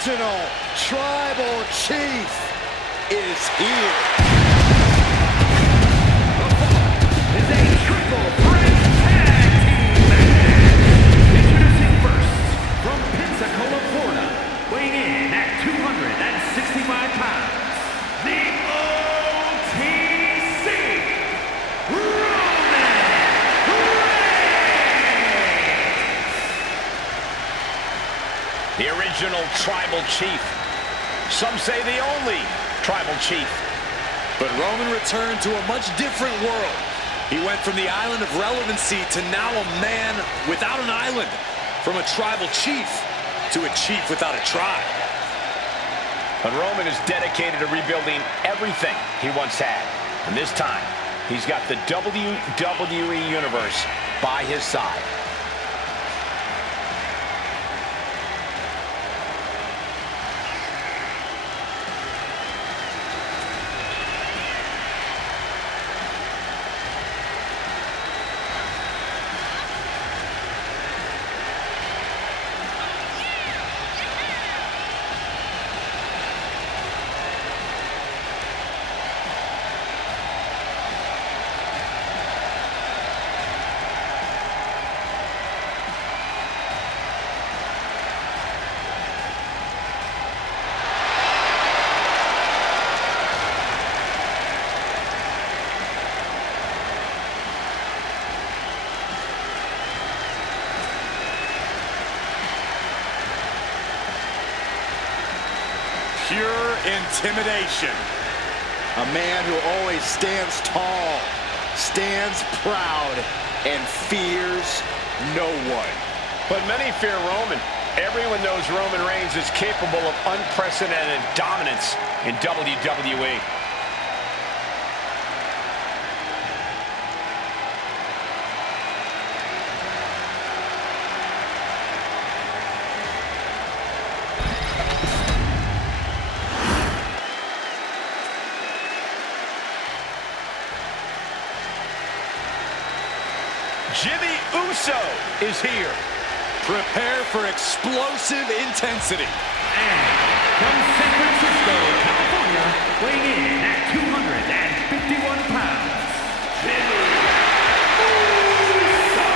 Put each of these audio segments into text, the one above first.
original tribal chief is here. Is a triple threat tag team match. Introducing first, from Pensacola, Florida, weighing in at 265 pounds, the OTC, Roman Reigns. The original tribal chief. Some say the only tribal chief. But Roman returned to a much different world. He went from the island of relevancy to now a man without an island. From a tribal chief to a chief without a tribe. But Roman is dedicated to rebuilding everything he once had. And this time, he's got the WWE Universe by his side. Pure intimidation. A man who always stands tall, stands proud, and fears no one. But many fear Roman. Everyone knows Roman Reigns is capable of unprecedented dominance in WWE. Jimmy Uso is here. Prepare for explosive intensity. And from San Francisco, California, weighing in at 251 pounds, Jimmy Uso!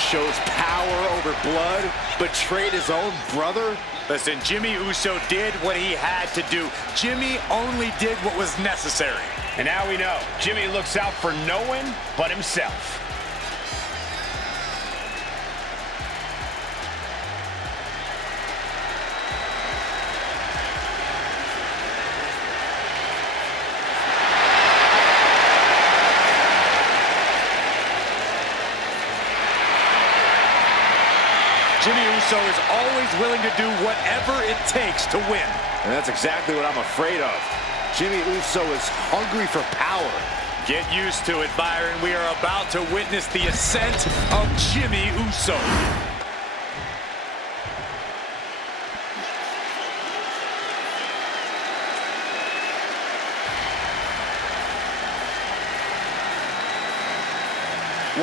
Shows power over blood, betrayed his own brother. Listen, Jimmy Uso did what he had to do. Jimmy only did what was necessary. And now we know, Jimmy looks out for no one but himself. Jimmy Uso is always willing to do whatever it takes to win. And that's exactly what I'm afraid of. Jimmy Uso is hungry for power. Get used to it, Byron. We are about to witness the ascent of Jimmy Uso.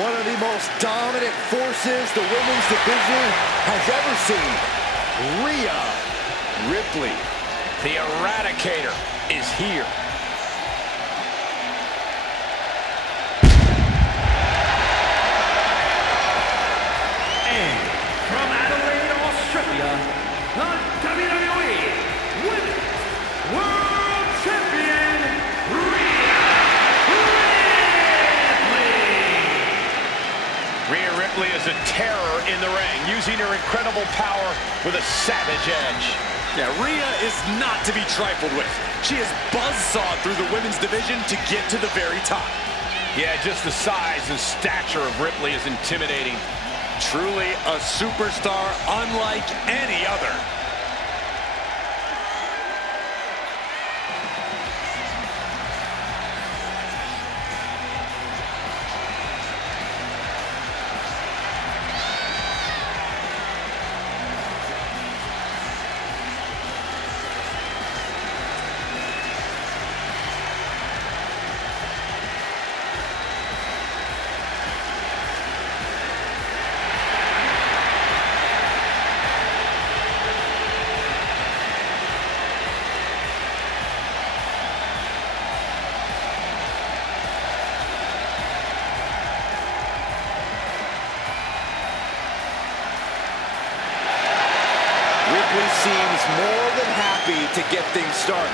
One of the most dominant forces the women's division has ever seen. Rhea Ripley. The Eradicator is here. And from Adelaide, Australia, the WWE Women's World Champion, Rhea Ripley. Rhea Ripley is a terror in the ring, using her incredible power with a savage edge. Yeah, Rhea is not to be trifled with. She has buzzsawed through the women's division to get to the very top. Yeah, just the size and stature of Ripley is intimidating. Truly a superstar unlike any other. She's more than happy to get things started.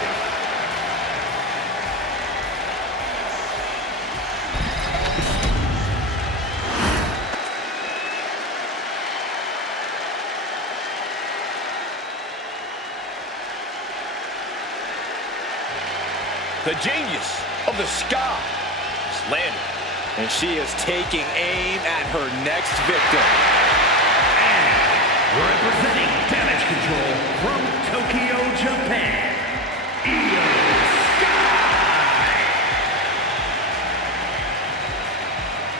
The genius of the Sky is landing. And she is taking aim at her next victim. And representing Damage Control from Tokyo, Japan, Iyo Sky.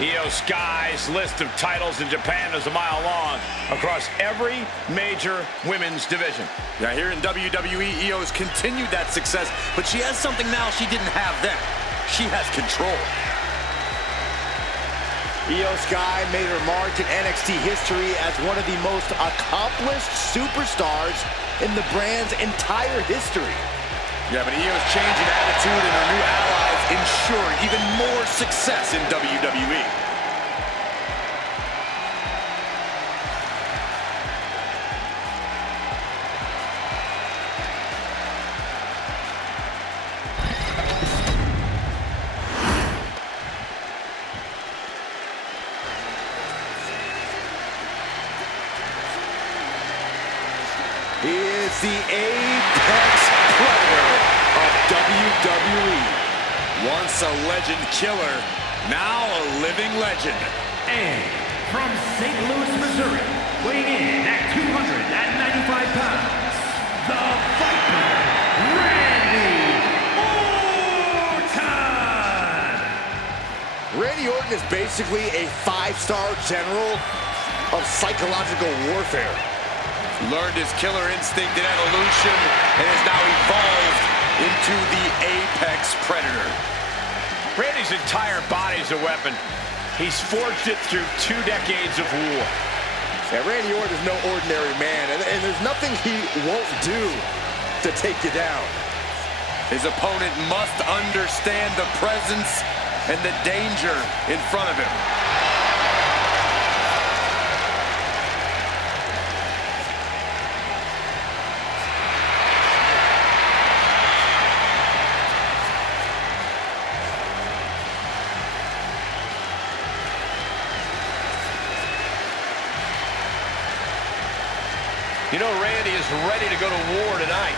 Iyo Sky's list of titles in Japan is a mile long across every major women's division. Now here in WWE, Iyo has continued that success, but she has something now she didn't have then. She has control. Iyo Sky made her mark in NXT history as one of the most accomplished superstars in the brand's entire history. Yeah, but Iyo's change in attitude and her new allies ensure even more success in WWE. He is the apex predator of WWE. Once a legend killer, now a living legend. And from St. Louis, Missouri, weighing in at 295 pounds, the Viper, Randy Orton! Randy Orton is basically a five-star general of psychological warfare. Learned his killer instinct in evolution and has now evolved into the apex predator. Randy's entire body is a weapon. He's forged it through 2 decades of war. Yeah, Randy Orton is no ordinary man, and there's nothing he won't do to take you down. His opponent must understand the presence and the danger in front of him. You know, Randy is ready to go to war tonight.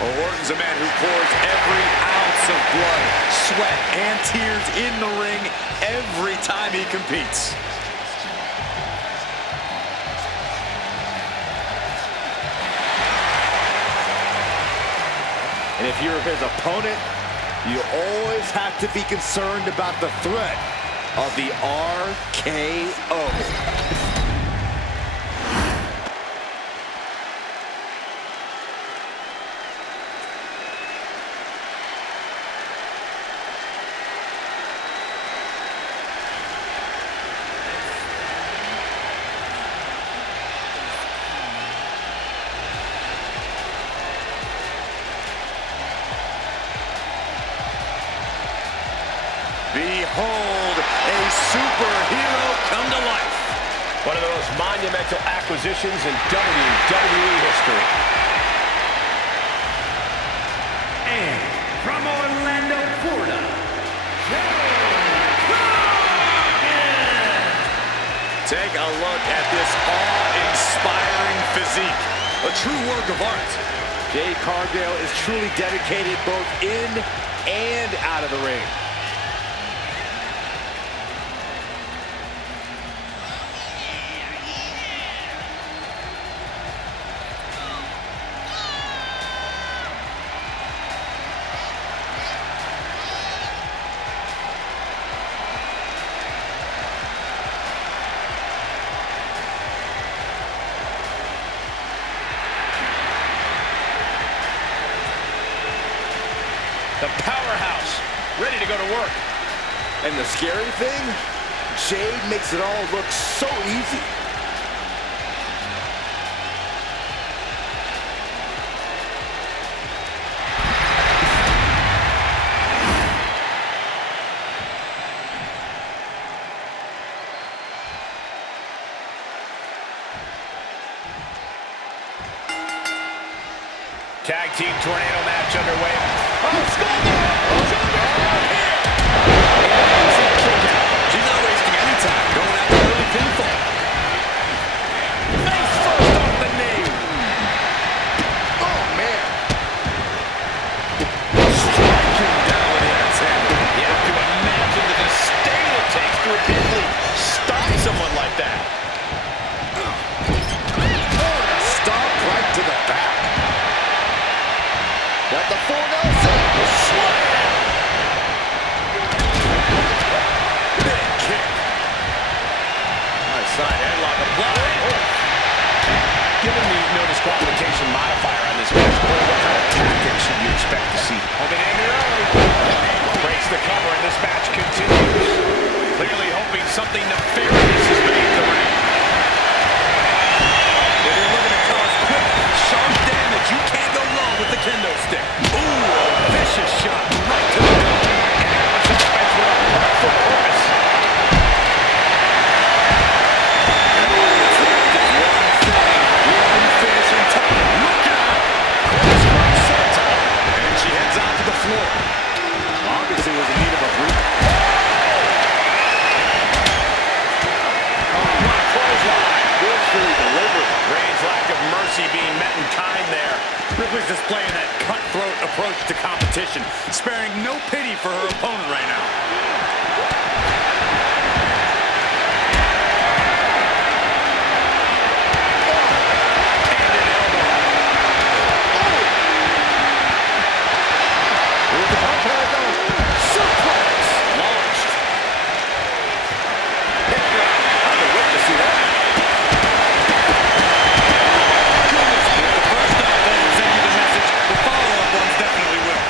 Orton's a man who pours every ounce of blood, sweat, and tears in the ring every time he competes. And if you're his opponent, you always have to be concerned about the threat of the RKO. Behold a superhero come to life. One of the most monumental acquisitions in WWE history. And from Orlando, Florida, Jade Cargill. Take a look at this awe-inspiring physique. A true work of art. Jade Cargill is truly dedicated both in and out of the ring. The powerhouse, ready to go to work. And the scary thing, Jade makes it all look so easy. Tag team tornado match underway. Oh, she's not wasting any time going after early pinfall. Face first off the knee. Oh, man. Striking down with the axe handle. You have to imagine the disdain it takes to repeatedly stop someone like that. Stomp right to the back. Got the full Nelson. Slam. Big kick. Nice side headlock applied. Given the no disqualification modifier on this match, Cole, what kind of tactics should you expect to see? Hoping Andy early. Breaks the cover and this match continues. Clearly hoping something nefarious is beneath the ring. If you're looking to cause quick, sharp damage, you can't go wrong with the kendo stick. Ooh, a vicious shot right to the dome. And that much offense with a powerful purpose. And all that's left is one thing. One finish in time. Look out! Cross center. And she heads out to the floor. Obviously was in need of a brief. Oh, what a clothesline. Willfully delivered. Reigns' lack of mercy being met in kind there. Ripley's displaying that cutthroat approach to competition, sparing no pity for her opponent right now. And an elbow. With the bump head though. Suplex. Launched. Hip drop. I've been waiting to see that. Goodness, if the first off doesn't send you the message, the follow-up ones definitely will.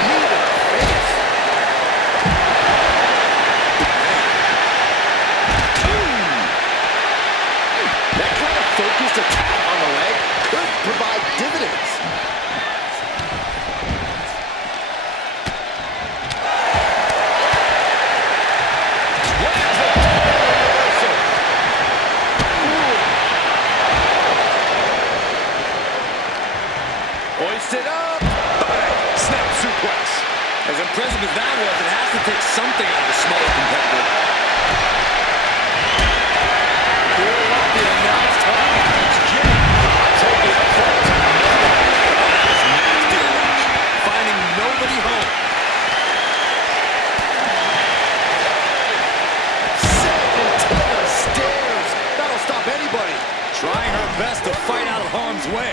Knee to the face. That kind of focused attack on the leg could provide dividends. Hoisted up. Bang. Snap suplex. As impressive as that was, it has to take something out of the smaller competitor. Here will be announced time. It's Jade. Taking it for it. That was nasty to watch. Finding nobody home. Sent into the stairs. That'll stop anybody. Trying her best to fight out of harm's way.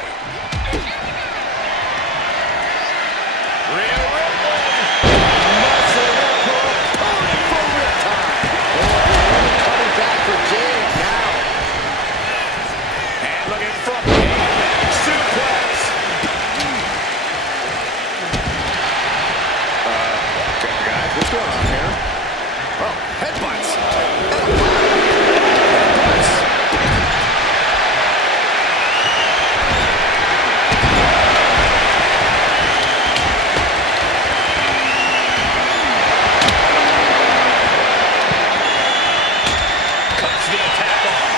Rhea Ripley. Muscle up her opponent for real time. Oh, coming back for Jade now. And looking from the suplex. Guys, what's going on here? Oh, headbutts. Headbutts. Cuts the attack off.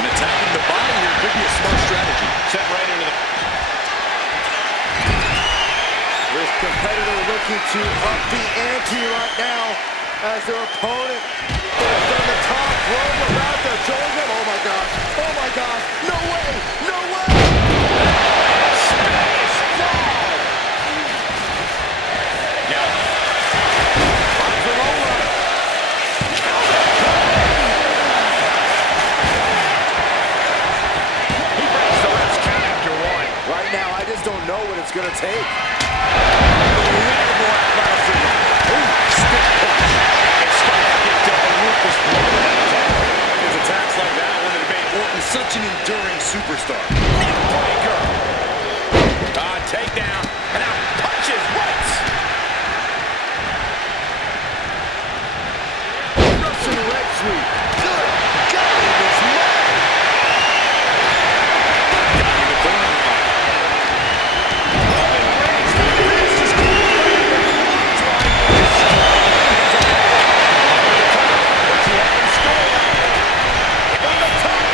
And attacking the body here could be a smart strategy. Set right into the... This competitor looking to up the ante right now as their opponent is on the top rope about to join them. Oh my gosh. Oh my gosh. No way. No way. Spanish fly. Yeah. Finds the roll up. He breaks the ref's count after one. Right now, I just don't know what it's going to take. Unbelievable athleticism. Ooh, stick punch. It's starting to get double ruthless blow to that attack. His attacks like that one have made Orton such an enduring superstar. Neckbreaker. Takedown. And now punches once. Russian leg sweep. Good God, it was mad. Got in the corner now. Roman Reigns. This is cool. Looks like what's he have in store? On the top.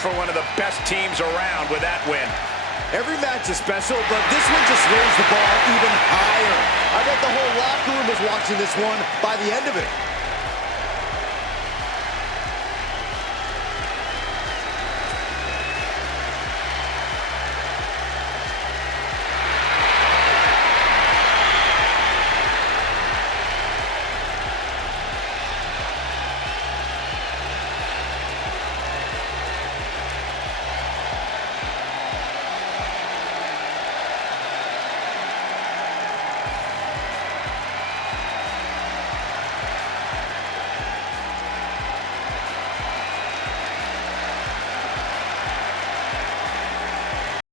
for one of the best teams around with that win. Every match is special, but this one just raised the bar even higher. I bet the whole locker room was watching this one by the end of it.